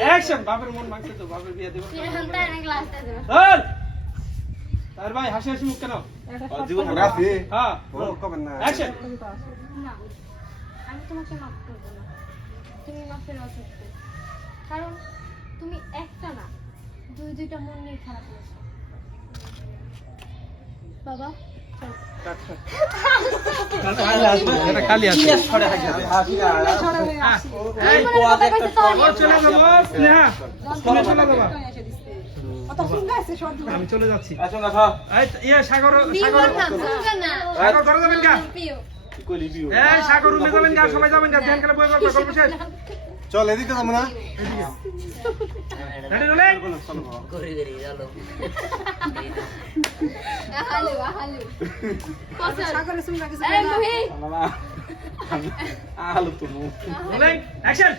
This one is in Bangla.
অ্যাকশন বাপের মন ভাঙছে তো বাপের বিয়ে দেব আর আর ভাই হাসি হাসি মুখ কেন জীবন রাখি হ্যাঁ কবেন না অ্যাকশন না আমি তোমাকে মাফ করবো না তুমি মাফের অযোগ্য কারণ তুমি একটা না দুইটা মন নিয়ে খারাপ করেছো বাবা এটা খালি আছে এই চলে যাবো স্নেহা চলে যাবো আমি চলে যাচ্ছি ইয়ে সাগর সাগর সাগর ঘরে যাবেন গা এই সাগর রুমে যাবেন গা সবাই যাবেন গা ধ্যান করে বই গল্প গল্প শেষ চল এদিকে যাবো না রেডি রোলে করে গরি চলো হালু সাগরে শুনবা কিছু এই মুহি আলো তো রোলিং অ্যাকশন